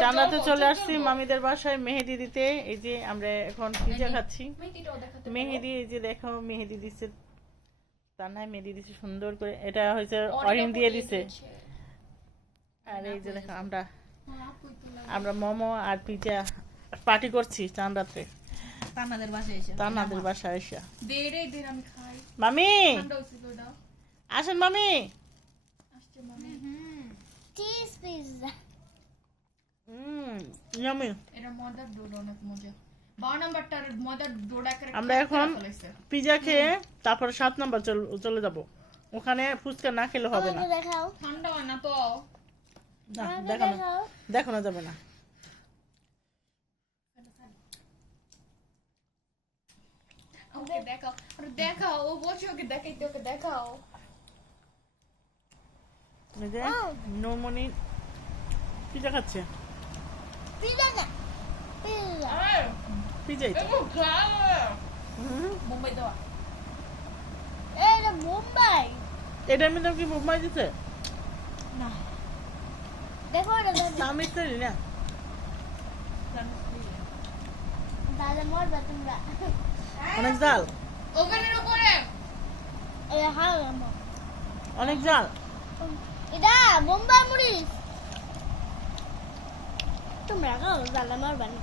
চাঁদাতে চলে আসছি মামিদের বাসায় মেহেদি দিতে। এই যে আমরা এখন পিজা খাচ্ছি। মেহেদি, এই যে দেখো মেহেদি দিচ্ছে, তা নাই মেহেদি দিচ্ছে সুন্দর করে। এটা হয়েছে অরিন দিয়ে দিছে। আর এই যে দেখো আমরা মোমো আর পিজা পার্টি করছি চাঁদাতে তানাদের বাসায় এসে। মামি আসেন, মামি চিজ পিৎজা। ইয়ামি। এটা মজার ডোড, অনেক মজা। 12 নাম্বারটার মজার ডোড করে আমরা এখন পিজা খেয়ে তারপর 7 নাম্বার চলে যাব। ওখানে ফুচকা না খেলে হবে না। দেখাও, ঠান্ডা হয় না তো। না দেখানো যাবে না। ওকে দেখাও, আর দেখাও, ও বলছে ওকে দেখাইতে, ওকে দেখাও। এই যে নমনি পিজা খাচ্ছে। পিৎজা না, পিৎজা। পিজাই তো। মুম্বাই যাওয়া। এটা মুম্বাই। এটার মধ্যে কি মুম্বাই দিতে? না, দেখো এটা আমি জানি না। তাহলে মরবে তোমরা। অনেক জাল, ওভেনের উপরে। এটা হালকা অনেক জাল। এটা মুম্বাই মরিচ। তোমরা খাও, তাহলে মরবে না।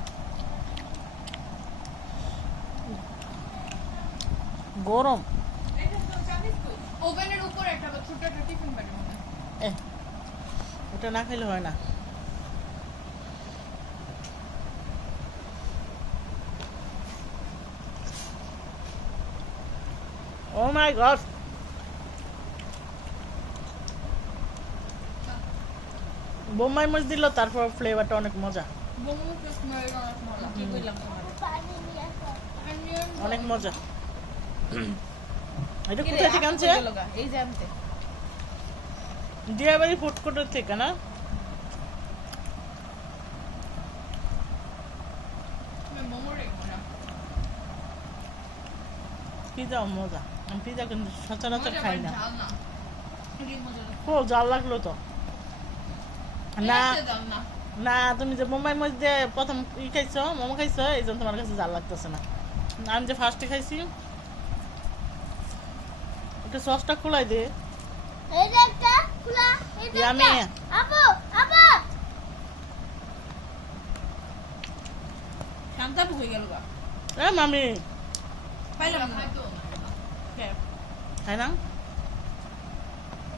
গরম। ওভেনের উপরে একটা ছোট একটা টিফিন বাড়ি মনে হয়। ওটা না খেলে হয় না। ও মাই গড, বোম্বাই মরিচ দিল, তারপর ফ্লেভারটা অনেক মজা। মোমো প্লাস ময়দা অনেক মজা। কি বললাম তোমার? পানি নিয়ে আসো। অনেক মজা। এটা কোথায় থেকে আনছে? এই যে আনতে। দিয়াবাড়ি ফুড কোর্টের থেকে না? মোমো রে মজা। পিজা মজা। আমি পিজা কিন্তু সচরাচর খাই না। ঝাল না। কি মজা। ও জাল লাগলো তো। না জাল না। না, তুমি যে মুম্বাই মরিচ দিয়ে প্রথম খাইছো, মোমো খাইছো, এই জন্য তোমার কাছে জাল লাগতেছে না। আমি যে ফার্স্টে খাইছি, একটা সসটা খোলাই দে। এটা একটা খোলা, এটা ইয়ামি। আপু, আপু। শান্তা হয়ে গেল গা। এ মামি পাইলাম না। খাই না।